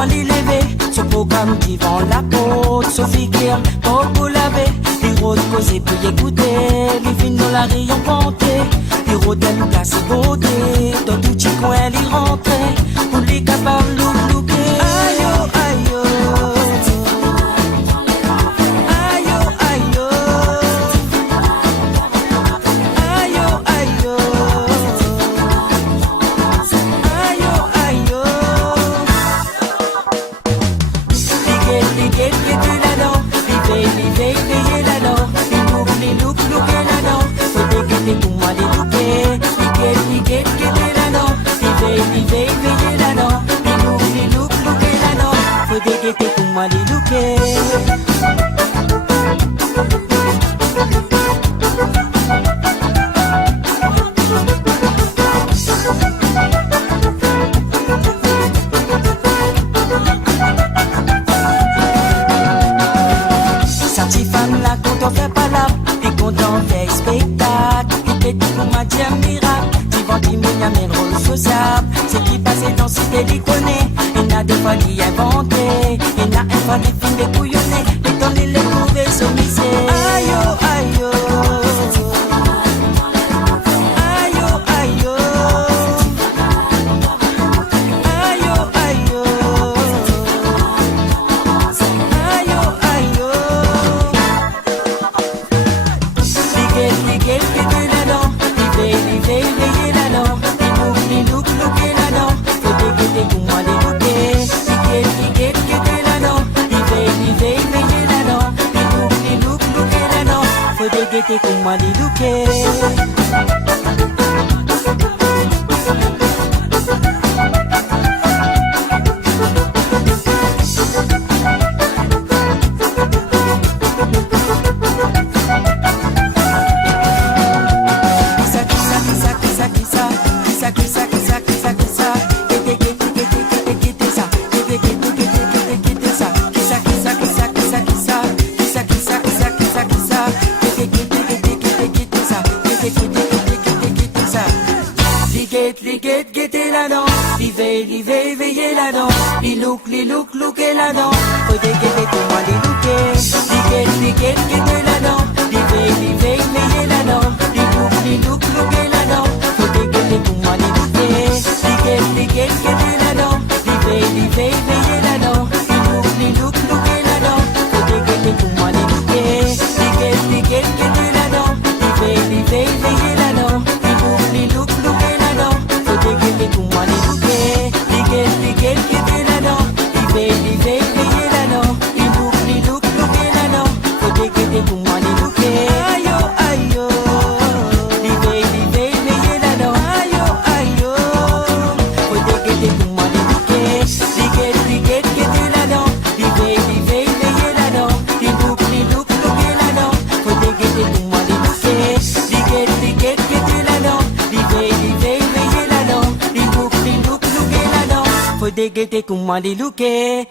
comment les lever. Ce programme qui vend la peau, Sophie Guerre, pour laver. Les rôles causés puis écouter, les films dans la rayon ponté. Les rôles d'aime place beauté, dans tout petit coin les rentrer. Pour les capables Looke. Aïe oh, aïe oh. C'est qui passait dans ce téléconé. Il n'a des fois d'y inventer. Il n'a un fois des films découillonnés. Les temps de les courir sur misé. Aïe oh, aïe oh. Aïe oh, aïe oh. Aïe oh, aïe oh. Aïe oh, aïe oh. Liguel, que te la non. Live la non. Looke là non, faut dégueter pour moi les Looke. Liguel, que te la non. Live là non. Looke là non, faut dégueter pour moi les Looke. Guettez là non, veillez là non, les Looke là non, faut dégueter pour moi les Looke. Liguette, guettez là non, veillez là non, les Looke là non, faut dégueter pour moi les Looke. Liguette, guettez là non, veillez là non, les Looke là non, faut dégueter pour moi les Looke. Liguette, guettez là non, veillez là non, les Looke là non, faut dégueter pour moi les Looke. Liguel, que te la non. Veillez là non. Les Looke là non, faut dégueter pour moi les Looke. Aïe oh, aïe oh. Veillez là non. Aïe oh, aïe oh. Faut dégueter pour moi les Looke. Liguel, que te la non. Veillez là non. Les Looke là non, faut dégueter pour moi les Looke. Liguel, que te la non. Veillez là non. Les Looke là non, faut dégueter pour moi les Looke.